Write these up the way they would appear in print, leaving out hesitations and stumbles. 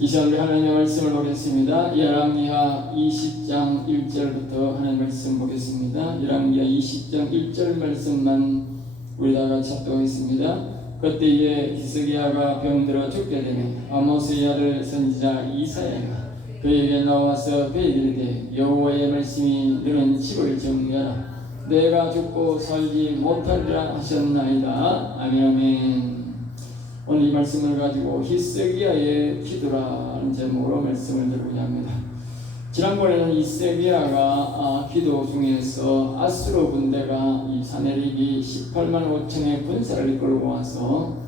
이 시간 우리 하나님의 말씀을 보겠습니다. 열왕기하 20장 1절부터 하나님의 말씀 보겠습니다. 열왕기하 20장 1절 말씀만 우리 다 같이 합독하겠습니다. 그때에 히스기야가 병들어 죽게 되며 아모스의 아들 선지자 이사야가 그에게 나와서 그에게 이르되 여호와의 말씀이 너는 집을 정리하라. 내가 죽고 살지 못하리라 하셨나이다. 아멘 아멘. 오늘 이 말씀을 가지고 히스기야의 기도라는 제목으로 말씀을 드리고자 합니다. 지난번에는 히스기야가 기도 중에서 아수르 군대가 이 사내립이 18만 5천의 군사를 이끌고 와서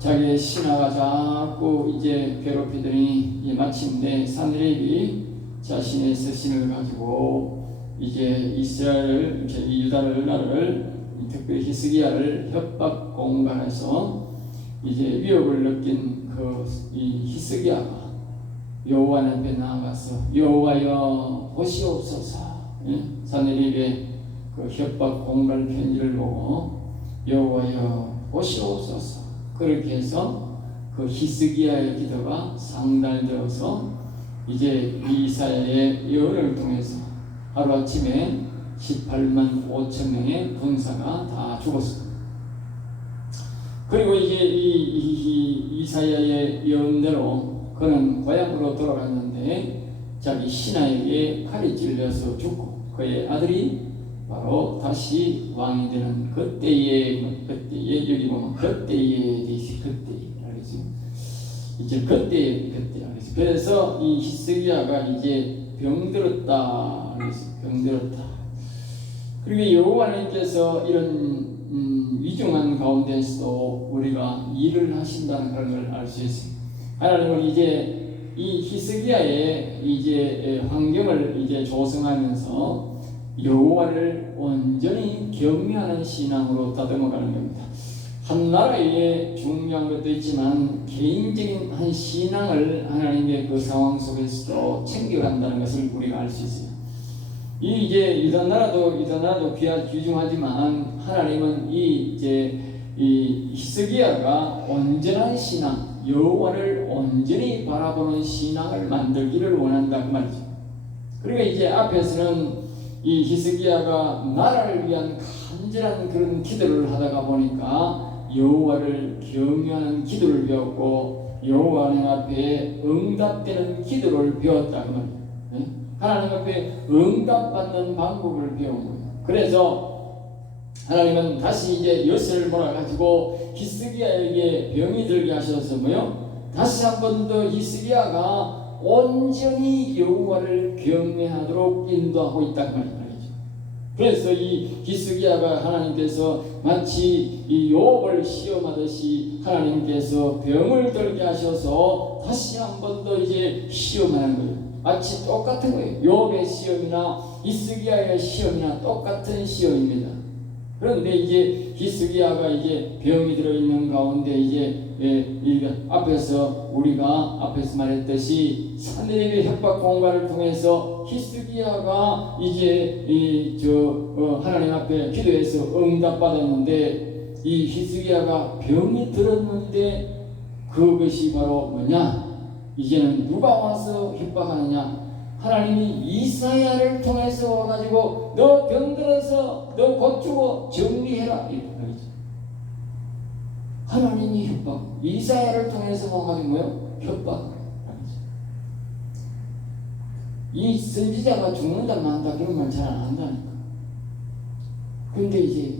자기의 신하가 자꾸 이제 괴롭히더니 마침내 사내립이 자신의 서신을 가지고 이제 이스라엘을, 이 유다를 나라를 특별히 히스기야를 협박 공갈해서 이제 위협을 느낀 이 히스기야가 여호와 앞에 나아가서 여호와여 보시옵소서. 사내립의 그 협박 공갈 편지를 보고 여호와여 보시옵소서. 그렇게 해서 그 히스기야의 기도가 상달되어서 이제 이사야의 예언을 통해서 하루아침에 18만 5천 명의 군사가 다 죽었습니다. 그리고 이제 이사야의 예언대로 그는 고향으로 돌아갔는데 자기 신하에게 칼이 찔려서 죽고 그의 아들이 바로 다시 왕이 되는 그때에 여기 보면 그때에 대시 그때에 알겠죠? 이제 그때 알겠죠? 그래서 이 히스기야가 이제 병들었다 알겠죠? 병들었다. 그리고 여호와 하나님께서 이런 위중한 가운데서도 우리가 일을 하신다는 그런 걸 알 수 있습니다. 하나님은 이제 이 히스기야의 이제 환경을 이제 조성하면서 여호와를 온전히 경외하는 신앙으로 다듬어가는 겁니다. 한 나라의 중요한 것도 있지만 개인적인 한 신앙을 하나님의 그 상황 속에서도 챙겨간다는 것을 우리가 알 수 있어요. 이제 유다 나라도 귀중하지만 하나님은 이 히스기야가 온전한 신앙, 여호와를 온전히 바라보는 신앙을 만들기를 원한다 그 말이죠. 그러니까 이제 앞에서는 이 히스기야가 나라를 위한 간절한 그런 기도를 하다가 보니까 여호와를 경외하는 기도를 배웠고 여호와 하나님 앞에 응답되는 기도를 배웠다 그 말이죠. 하나님 앞에 응답받는 방법을 배운 거예요. 그래서 하나님은 다시 이제 엿을 몰아가지고 히스기야에게 병이 들게 하셔서 다시 한 번 더 히스기야가 온전히 여호와를 경외하도록 인도하고 있다는 말이죠. 그래서 이 히스기야가 하나님께서 마치 이 욥을 시험하듯이 하나님께서 병을 들게 하셔서 다시 한 번 더 이제 시험하는 거예요. 마치 똑같은 거예요. 욥의 시험이나 히스기야의 시험이나 똑같은 시험입니다. 그런데 이제 히스기야가 이제 병이 들어있는 가운데 이제 앞에서 우리가 앞에서 말했듯이 사내립의 협박 공갈을 통해서 히스기야가 이제 하나님 앞에 기도해서 응답받았는데 이 히스기야가 병이 들었는데 그것이 바로 뭐냐? 이제는 누가 와서 협박하느냐? 하나님이 이사야를 통해서 와가지고 너 병들어서 너 곧 죽어 정리해라 이렇게 말이죠. 하나님이 협박, 이사야를 통해서 와가지고 협박. 이 선지자가 죽는다 만다 그런 말 잘 안 한다니까. 근데 이제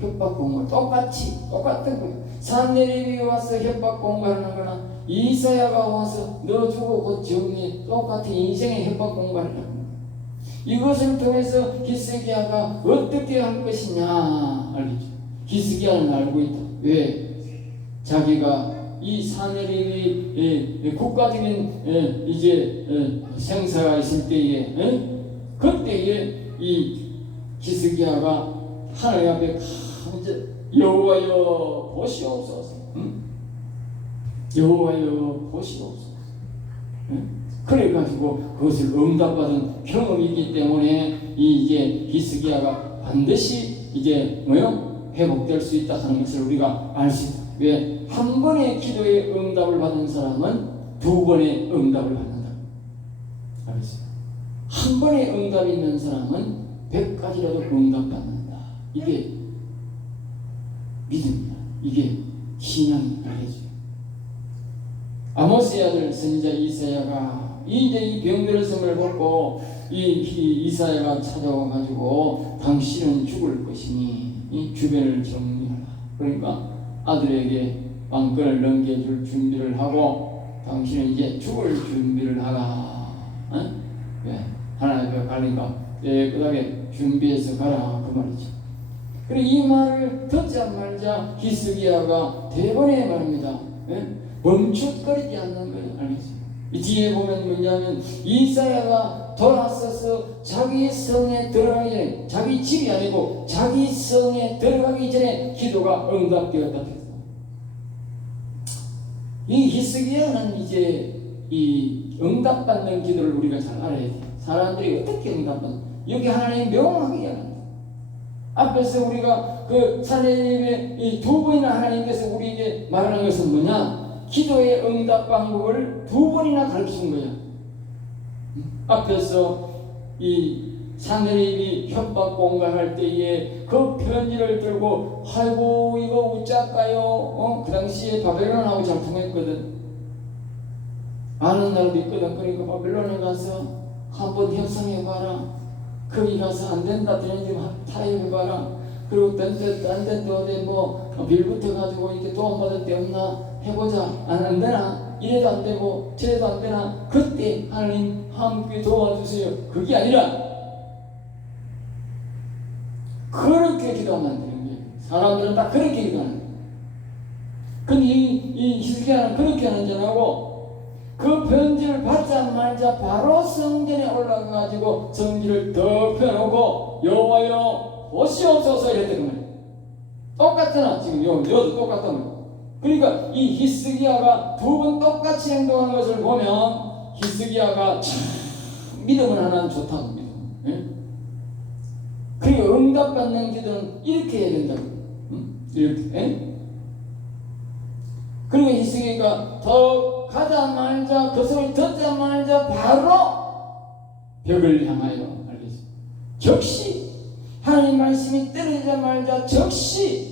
협박 공갈 똑같은 거예요. 사내립이 와서 협박 공갈하는 거나 이사야가 와서 너 죽어 곧 정리해 똑같은 인생의 협박 공갈을 하는 거예요. 이것을 통해서 히스기야가 어떻게 할 것이냐 알겠죠. 히스기야는 알고 있다. 왜? 자기가 이 사내립이 국가적인 이제 생사가 있을 때에 그때에 이 히스기야가 하나님 앞에 여호와여 보시옵소서. 여호와여 보시옵소서. 그래가지고 그것을 응답받은 경험이 있기 때문에 이제 히스기야가 반드시 이제 회복될 수 있다 하는 것을 우리가 알 수 있다. 왜? 한 번의 기도에 응답을 받은 사람은 두 번의 응답을 받는다. 알겠어요? 한 번의 응답이 있는 사람은 100가지라도 응답받는다. 이게 믿음이야. 이게 신앙이 알려줘요. 아모스의 아들 선지자 이사야가 이제 이 병들었음을 보고 이 이사야가 찾아와가지고 당신은 죽을 것이니 이 주변을 정리하라. 그러니까 아들에게 왕권을 넘겨줄 준비를 하고 당신은 이제 죽을 준비를 하라. 네. 하나님과 가니까 깨끗하게 준비해서 가라 그 말이죠. 그리고 이 말을 듣자 말자 히스기야가 대번에 말합니다. 멈칫거리지 않는 거예요. 알겠어요? 이 뒤에 보면 뭐냐면 이사야가 돌아서서 자기 성에 들어가기 전에, 자기 집이 아니고 자기 성에 들어가기 전에 기도가 응답되었다. 이 히스기야는 이제 이 응답받는 기도를 우리가 잘 알아야 돼요. 사람들이 어떻게 응답받는? 여기 하나님이 명확하게 이야기합니다. 앞에서 우리가 그 사내님의 이 두 번이나 하나님께서 우리에게 말하는 것은 뭐냐? 기도의 응답 방법을 두 번이나 가르치는 거야. 앞에서 이 사내님이 협박 공갈할 때에 그 편지를 들고 아이고 이거 어쩔까요? 그 당시에 바벨론하고 잘 통했거든. 아는 날도 있거든. 그러니까 바벨론에 가서 한번 협상해봐라. 거기 가서 안 된다 되는지 타협해봐라. 그리고 딴데 또 어디 뭐 빌붙어 가지고 이렇게 도움받을 데 없나 해보자. 안 되나? 이래도 안 되고 저래도 안 되나? 그때 하나님 함께 도와주세요. 그게 아니라 그렇게 기도하면 안 되는 거예요. 사람들은 다 그렇게 기도하는 거예요. 근데 이 히스기야는 그렇게 하는 줄 알고 그 편지를 받자마자 바로 성전에 올라가가지고 성지를 덮여놓고 여호와여 보시옵소서 이랬던 거예요. 똑같잖아. 지금 여도 똑같단 말이에요. 그러니까 이 히스기야가 두 번 똑같이 행동한 것을 보면 히스기야가 참 믿음은 하나는 좋다고 믿음. 예? 그리고 응답받는 기도는 이렇게 해야 된다고. 이렇게. 예? 그리고 히스기야가 더 가자마자 그 소리 듣자마자 바로 벽을 향하여 알겠어요. 즉시 하나님 말씀이 떨어지자마자 즉시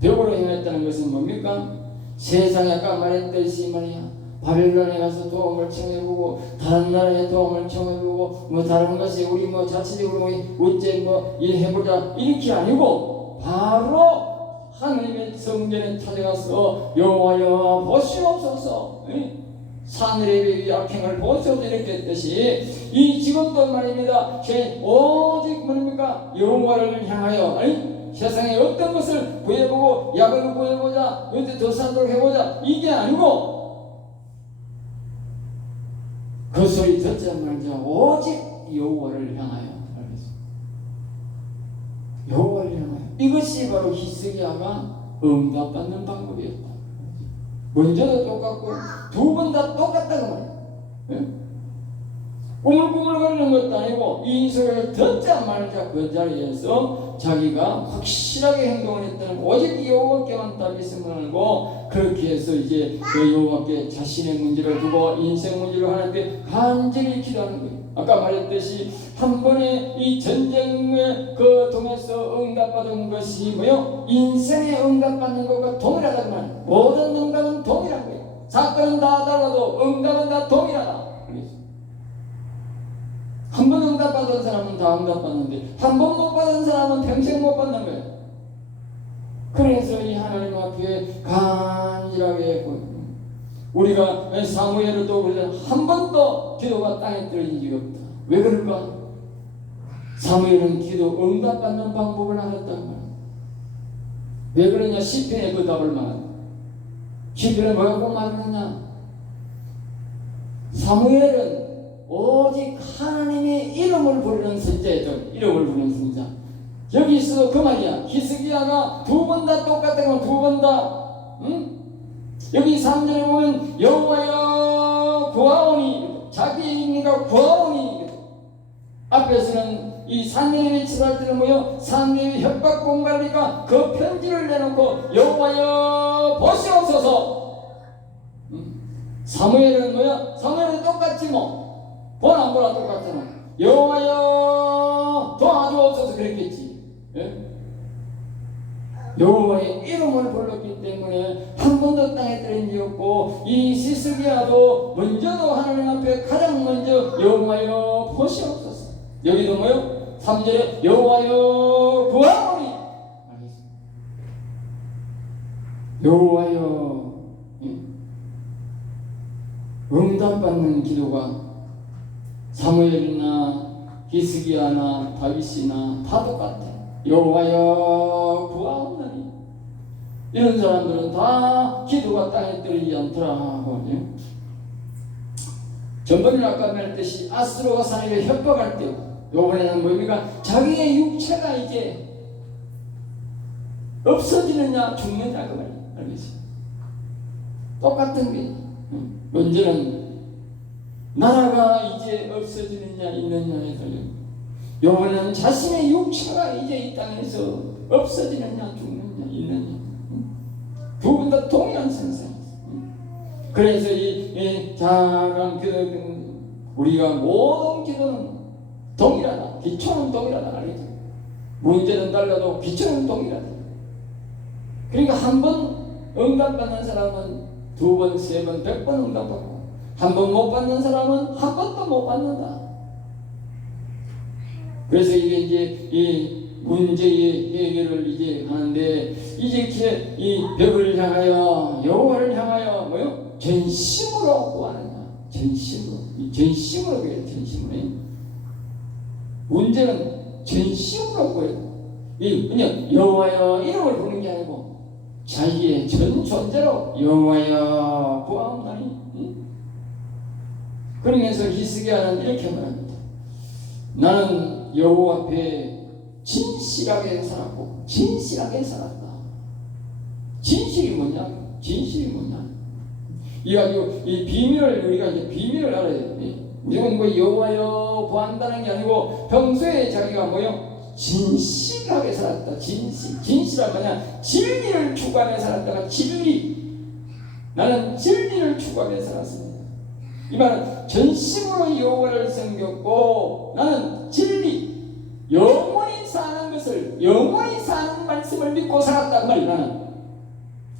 벽으로 향했다는 것은 뭡니까? 세상에 아까 말했듯이 말이야 바벨론에 가서 도움을 청해보고 다른 나라에 도움을 청해보고 뭐 다른 것이 우리 뭐 자체적으로 뭐 어째 뭐 일해보자 이렇게 아니고 바로 하나님의 성전에 찾아가서 여호와여 보시옵소서 사내립의 악행을 보소서 이렇게 했듯이 이 지금도 말입니다. 오직 뭡니까? 여호와를 향하여 세상에 어떤 것을 구해보고 약을 구해보자 어디 더 살도록 해보자 이게 아니고 그 소리 듣자마자 오직 여호와를 향하여 알겠습니다. 여호와를 향하여 이것이 바로 히스기야가 응답받는 방법이었다. 먼저도 똑같고 두 번 다 똑같다고 말이야. 꾸물꾸물거리는 것도 아니고 이 소리를 듣자마자 그 자리에서 자기가 확실하게 행동을 했다는 오직 여호와께만 다 믿음을 알고 그렇게 해서 이제 그 여호와께 자신의 문제를 두고 인생 문제를 하나님께 간절히 기도하는 거예요. 아까 말했듯이 한 번에 이 전쟁에 그 통해서 응답받은 것이 뭐요? 인생에 응답받는 것과 동일하다는 말이에요. 모든 응답은 동일한 거예요. 사건은 다 달라도 응답은 다 동일하다. 한 번 응답받은 사람은 다 응답받는데 한 번 못 받은 사람은 평생 못 받는 거예요. 그래서 이 하나님 앞에 간절하게 우리가 사무엘을 또 한 번도 기도가 땅에 떨어진 적이 없다. 왜 그럴까? 사무엘은 기도 응답받는 방법을 알았단 말이야. 왜 그러냐? 시편에 그 답을 말한다. 시편에 뭐라고 말하느냐? 사무엘은 오직 하나님의 이름을 부르는 선자였던 이름을 부르는 선자. 여기서 그 말이야. 히스기야가 두 번 다 똑같다고 두 번 다. 여기 3절에 보면 여호와여 구하오니 자기가 구하오니 앞에서는 이 산내립이 치할 때는 뭐요? 산내립이 협박 공갈리가 그 편지를 내놓고 여호와여 보시옵소서 사무엘은 뭐야? 사무엘은 똑같지 뭐. 보나 안 보나 똑같잖아. 여호와여 도와주옵소서 그랬겠지. 예? 여호와의 이름을 불렀기 때문에 한 번도 땅에 떨어진 적이 없고, 이 히스기야도 먼저도 하나님 앞에 가장 먼저 여호와여 보시옵소서. 여기도 뭐요? 3절에 여호와여 구하오니. 여호와여, 응답받는 기도가 사무엘이나 히스기야나 다윗이나 다 똑같아. 여호와여 구하옵나니. 이런 사람들은 다 기도가 땅에 떨어지지 않더라고. 전번에 아까 말했듯이 아스로가 사내를 협박할 때, 요번에는 뭡니까? 자기의 육체가 이제 없어지느냐 죽느냐 그 말이야. 알겠지? 똑같은 게 먼저는 나라가 이제 없어지느냐 있느냐에 달려. 요번에는 자신의 육체가 이제 이 땅에서 없어지느냐 죽느냐 있느냐. 두 분 다 동일한 선상이었어. 그래서 이 작은 기도, 우리가 모든 기도는 동일하다. 기초는 동일하다. 알겠죠? 문제는 달라도 기초는 동일하다. 그러니까 한 번 응답받는 사람은 두 번, 세 번, 100번 응답받고, 한 번 못 받는 사람은 한 번도 못 받는다. 그래서 이게 이제 이 문제의 해결을 이제 하는데, 이제 이 벽을 향하여, 여호와를 향하여 뭐요? 전심으로 구하느냐. 전심으로 그래요. 전심으로. 문제는 전심으로 구해요. 그냥 여호와여 이름을 부르는 게 아니고 자기의 전 존재로 여호와여 구하옵나니. 그러면서 히스기야는 이렇게 말합니다. 나는 여호와 앞에 진실하게 살았고 진실하게 살았다. 진실이 뭐냐? 진실이 뭐냐? 이 가지고 이 비밀을, 우리가 이제 비밀을 알아야 돼. 우리는 뭐 여호와여 구한다는 게 아니고 평소에 자기가 뭐요? 진실하게 살았다. 진실한 뭐냐? 진리를 추구하며 살았다가 진리. 나는 진리를 추구하며 살았습니다. 이 말은 전심으로 여호와를 섬겼고, 나는 진리, 영원히 사는 것을, 영원히 사는 말씀을 믿고 살았다 그 말이야. 나는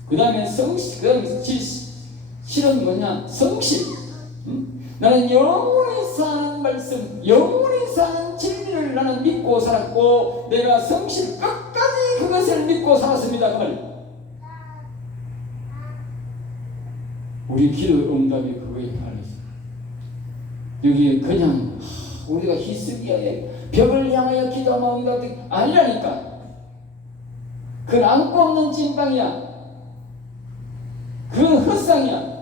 그 다음에 성실, 그 다음에 실은 뭐냐? 성실. 나는 영원히 사는 말씀, 영원히 사는 진리를 나는 믿고 살았고, 내가 성실 끝까지 그것을 믿고 살았습니다 그 말이야. 우리 기도 응답이 그거에 달했어. 여기 그냥 우리가 히스기야의 벽을 향하여 기도하면 응답이 아니라니까. 그건 안고 없는 찐빵이야. 그건 헛상이야.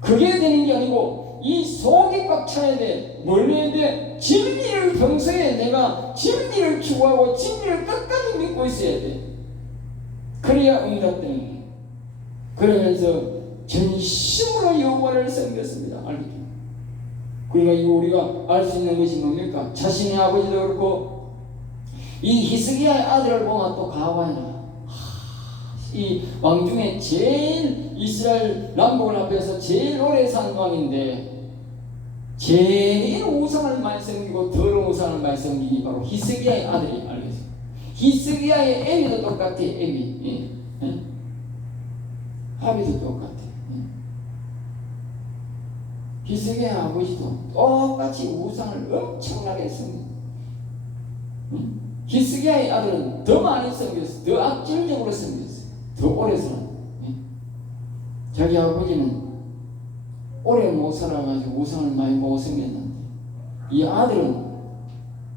그게 되는 게 아니고 이 속이 꽉 차야 돼. 뭘 해야 돼? 진리를 평소에 내가 진리를 추구하고 진리를 끝까지 믿고 있어야 돼. 그래야 응답되는 거야. 그러면서 전심으로 여호와를 섬겼습니다. 알겠죠? 그러니까 이거 우리가 알 수 있는 것이 뭡니까? 자신의 아버지도 그렇고 이 히스기야의 아들을 보면 또 가와야. 이 왕 중에 제일 이스라엘 남북을 합해서 제일 오래 산 왕인데 제일 우상을 많이 섬기고 더러운 우상을 많이 섬기기 바로 히스기야의 아들이. 알겠어요? 히스기야의 애비도 똑같아. 애비. 아비도 똑같아. 히스기야의 아버지도 똑같이 우상을 엄청나게 섬깁니다. 히스기야의 아들은 더 많이 섬겼어. 더 악질적으로 섬겼어. 더 오래 살아. 자기 아버지는 오래 못 살아가지고 우상을 많이 못 섬겼는데, 이 아들은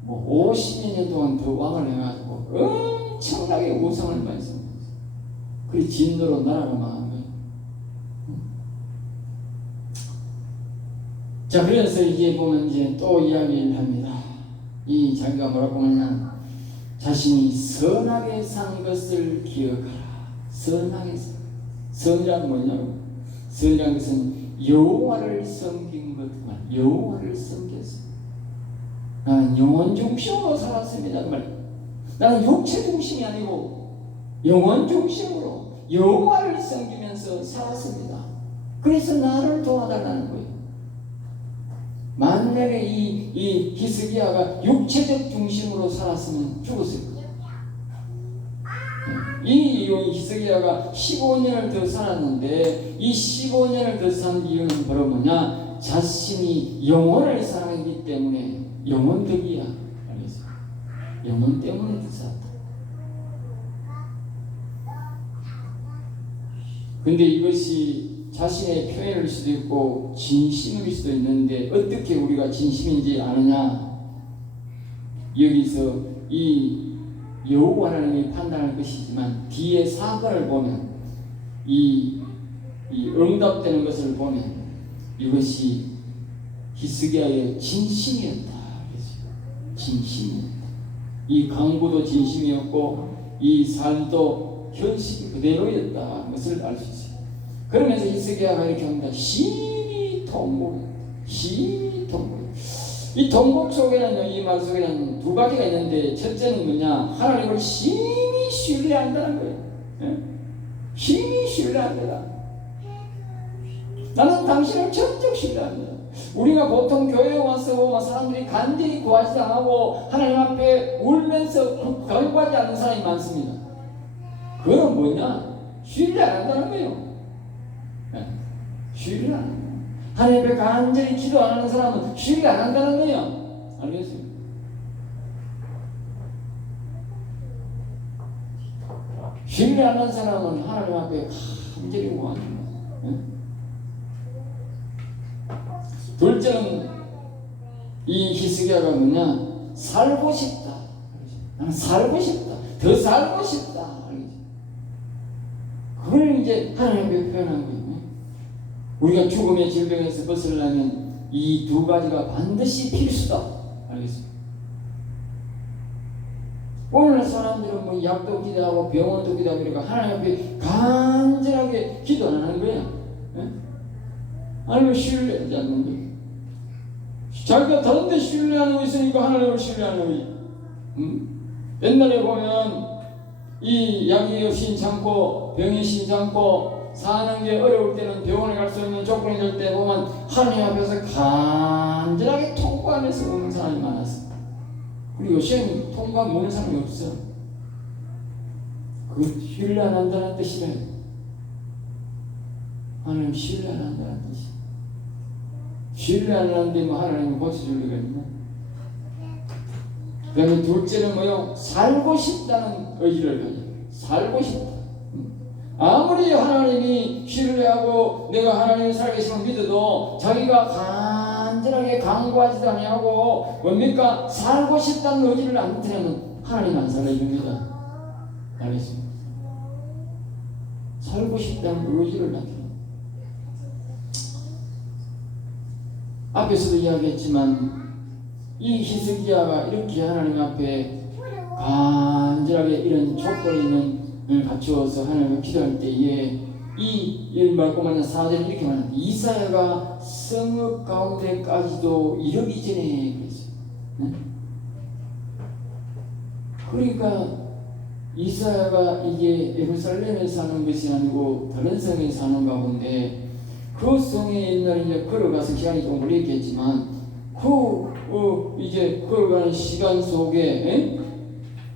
뭐 50여 년 동안 더 왕을 해가지고 엄청나게 우상을 많이 섬겼어. 그 진노로 나라가 망한 거예요. 자, 그래서 이제 보면 이제 또 이야기를 합니다. 이 자기가 뭐라고 하냐? 자신이 선하게 산 것을 기억하라. 선하게 산. 선이란 뭐냐고? 선이란 것은 여호와를 섬긴 것만. 여호와를 섬겼어. 나는 영혼 중심으로 살았습니다. 그 말. 나는 육체 중심이 아니고 영혼 중심으로 여호와를 섬기면서 살았습니다. 그래서 나를 도와달라는 거예요. 만약에 이 히스기야가 육체적 중심으로 살았으면 죽었을 거예요. 이 히스기야가 15년을 더 살았는데 이 15년을 더 산 이유는 바로 뭐냐? 자신이 영혼을 사랑하기 때문에 영혼 덕이야. 알겠어요? 영혼 때문에 더 살았다. 근데 이것이 자신의 표현일 수도 있고 진심일 수도 있는데 어떻게 우리가 진심인지 아느냐? 여기서 이 여호와 하나님이 판단할 것이지만 뒤에 사건을 보면 이 응답되는 것을 보면 이것이 히스기야의 진심이었다. 진심이었다. 이 강구도 진심이었고 이 삶도 현실 그대로였다는 것을 알 수 있어요. 그러면서 히스기야가 이렇게 합니다. 심히 통곡. 이 통곡 속에는요, 이 말 속에는 두 가지가 있는데, 첫째는 뭐냐? 하나님을 심히 신뢰한다는 거예요. 예? 심히 신뢰합니다. 나는 당신을 전적 신뢰합니다. 우리가 보통 교회에 와서 보면 사람들이 간절히 구하지도 않고 하나님 앞에 울면서 간구하지 않는 사람이 많습니다. 그건 뭐냐? 신뢰 안 한다는 거예요. 예? 신뢰 안 한다. 하나님 앞에 간절히 기도 안 하는 사람은 신뢰 안 한다는 거예요. 알겠어요? 신뢰 안 하는 사람은 하나님 앞에 간절히 구하는 거예요. 둘째는 이 히스기야가 뭐냐? 살고 싶다. 나는 살고 싶다. 더 살고 싶다. 그걸 이제 하나님 앞에 표현한 거예요. 우리가 죽음의 질병에서 벗으려면 이 두 가지가 반드시 필수다. 알겠습니다. 오늘 사람들은 뭐 약도 기도하고 병원도 기도하고 그러니까 하나님 앞에 간절하게 기도 안 하는 거야. 하나님을 신뢰하지 않는 거야. 자기가 다른 데 신뢰하는 거 있으니까 하나님을 신뢰하는 거야. 옛날에 보면 이 약이 신찮고 병이 신찮고 사는 게 어려울 때는 병원에 갈 수 있는 조건이 될 때 보면 하나님 앞에서 간절하게 통과하면서 오는 사람이 많았어. 그리고 요새는 통과 못 오는 사람이 없어. 그 신뢰 안 한다는 뜻이래. 하나님 신뢰 안 한다는 뜻이. 신뢰 안 하는데 뭐 하나님이 고쳐줄 리가 있나? 그 다음에 둘째는 뭐요? 살고 싶다는 의지를 가져. 살고 싶다. 아무리 하나님이 신뢰하고 내가 하나님의 살아계심을 믿어도 자기가 간절하게 간구하지도 아니하고 뭡니까? 살고 싶다는 의지를 안 나타내면 하나님 안 살아줍니다. 알겠습니다. 살고 싶다는 의지를 나타내. 앞에서도 이야기했지만 이 히스기야가 이렇게 하나님 앞에 간절하게 이런 조건이 있는 갖추어서 하나님을 기도할 때에 이 말고만 4절에 이렇게 말합니다. 이사야가 성읍 가운데까지도 이르기 전에 그랬어요. 그러니까 이사야가 이게 예루살렘에 사는 것이 아니고 다른 성에 사는 가운데 그 성에 옛날에 이제 걸어가서 시간이 좀 걸리겠지만 이제 걸어가는 시간 속에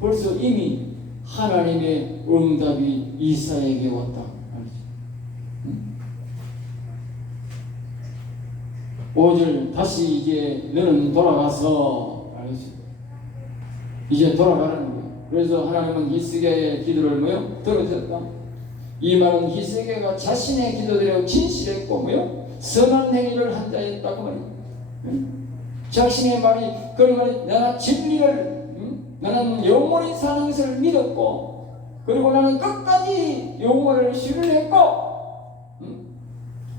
벌써 이미 하나님의 응답이 이사야에게 왔다. 5절 다시 이제 너는 돌아가서 알겠지? 이제 돌아가라는 거예요. 그래서 하나님은 히스기야의 기도를 뭐요? 들어줬다. 이 말은 히스기야가 자신의 기도대로 진실했고 뭐요? 선한 행위를 한 자였다고 말이에요. 자신의 말이 그러면 내가 진리를 나는 영원히 사는 것을 믿었고 그리고 나는 끝까지 영원을 신뢰했고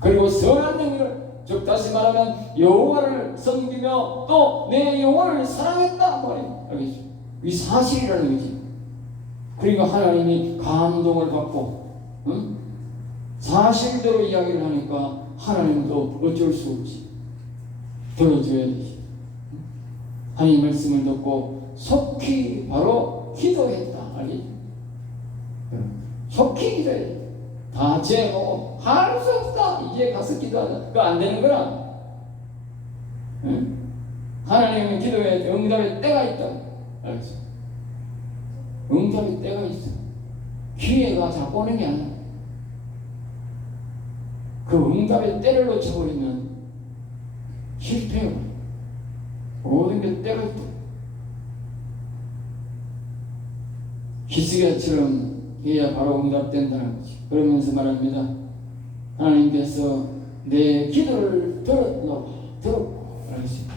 그리고 선한 행위를 즉 다시 말하면 여호와를 섬기며 또 내 영혼을 사랑했다 말이에요. 알겠죠? 이 사실이라는 거지. 그러니까 하나님이 감동을 받고 사실대로 이야기를 하니까 하나님도 어쩔 수 없이 들어줘야 되지. 하나님 말씀을 듣고 속히 바로 기도했다. 알겠죠? 속히 기도해. 다 죄고 할 수 없다. 이제 가서 기도하자. 그거 안 되는 거라. 응? 하나님의 기도에 응답의 때가 있다. 알겠어? 응답의 때가 있어. 기회가 자꾸 오는 게 아니야. 그 응답의 때를 놓쳐버리면 실패해. 모든 게 때가 있다. 히스기야처럼 해야 바로 응답된다는 거지. 그러면서 말합니다. 하나님께서 내 기도를 들었고, 알겠습니다.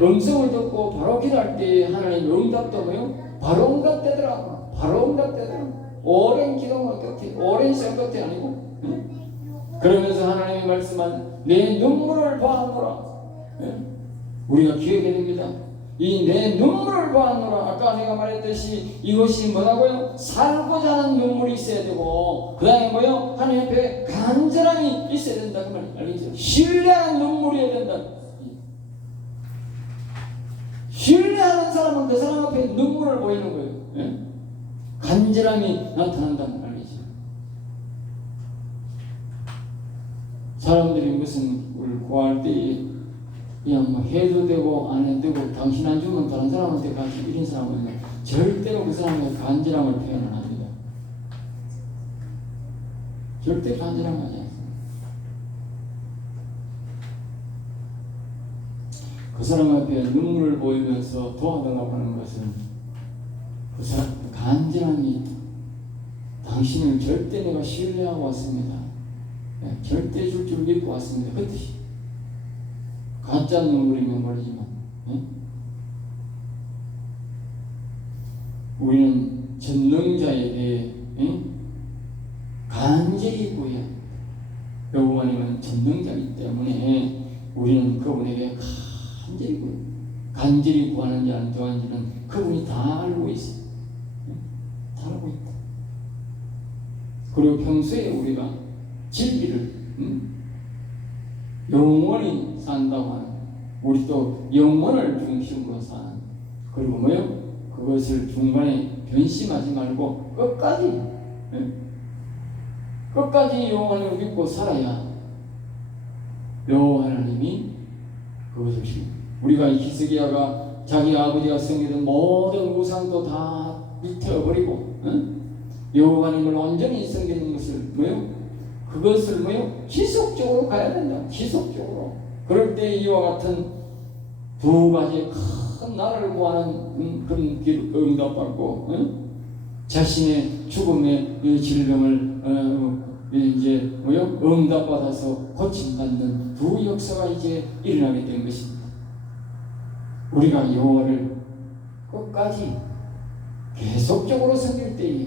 음성을 듣고 바로 기도할 때 하나님 응답도 뭐요? 바로 응답되더라. 바로 응답되더라. 오랜 기도가 끝에, 오랜 시간 끝에 아니고. 그러면서 하나님이 말씀한 내 눈물을 보았노라. 우리가 기억해야 됩니다. 이 내 눈물을 보았노라. 아까 내가 말했듯이 이것이 뭐라고요? 살고자 하는 눈물이 있어야 되고, 그 다음에 뭐요? 하나님 앞에 간절함이 있어야 된다. 그 말 알겠죠? 신뢰하는 눈물이어야 된다. 신뢰하는 사람은 그 사람 앞에 눈물을 보이는 거예요. 예? 간절함이 나타난다는 말이죠. 사람들이 무슨 걸 구할 때 그냥 뭐 해도 되고 안 해도 되고 당신 안 주면 다른 사람한테 가지 이런 사람은 절대로 그 사람의 간절함을 표현 안 합니다. 절대 간절함하지 않습니다. 그 사람 앞에 눈물을 보이면서 도와달라고 하는 것은 그 사람 간절함이 당신을 절대 내가 신뢰하고 왔습니다. 절대 줄 줄 믿고 왔습니다. 그 뜻이. 가짜 눈물이면 모르지만 우리는 전능자에 대해 간절히 구해야 합니다. 여호와님은 전능자이기 때문에 우리는 그분에게 간절히 구하는지 안 구하는지는 그분이 다 알고 있어요. 다 알고 있다. 그리고 평소에 우리가 진리를 영원히 산다고 하는, 우리 또 영혼을 중심으로 사는, 그리고 뭐요? 그것을 중간에 변심하지 말고 끝까지 영혼을 믿고 살아야 여호와 하나님이 그것을 우리가 히스기야가 자기 아버지가 섬기던 모든 우상도 다 비틀어버리고 여호와님을 온전히 섬기는 것을 뭐요? 그것을 뭐요? 지속적으로 가야 된다. 지속적으로. 그럴 때 이와 같은 두 가지 큰 나라를 구하는 그런 응답받고 자신의 죽음의 질병을 이제 뭐요? 응답받아서 고침받는 두 역사가 이제 일어나게 된 것입니다. 우리가 여호와를 끝까지 계속적으로 섬길 때에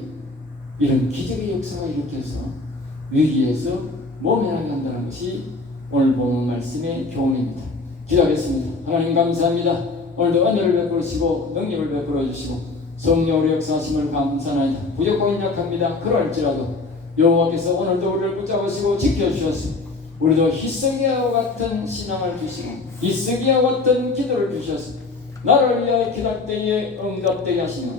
이런 기적의 역사가 일으켜서 위기에서 모면하게 한다는 것이 오늘 본문 말씀의 교훈입니다. 기도하겠습니다. 하나님 감사합니다. 오늘도 은혜를 베풀으시고 능력을 베풀어 주시고 성령으로 역사하심을 감사하나이다. 부족하고 약합니다. 그럴지라도 여호와께서 오늘도 우리를 붙잡으시고 지켜주셨습니다. 우리도 히스기야와 같은 신앙을 주시고 히스기야와 같은 기도를 주셔서 나를 위하여 기도할 때에 응답되게 하시며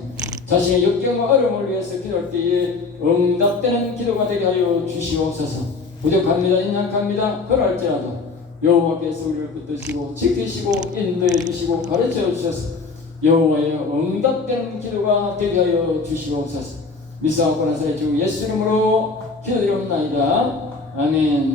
자신의 역경과 어려움을 위해서 기도할 때에 응답되는 기도가 되게 하여 주시옵소서. 부족합니다. 인약합니다. 그럴지라도 여호와께서 우리를 붙드시고 지키시고 인도해 주시고 가르쳐 주셔서 여호와의 응답되는 기도가 되게 하여 주시옵소서. 믿사옵고 나사의 주 예수 이름으로 기도드리옵나이다. 아멘.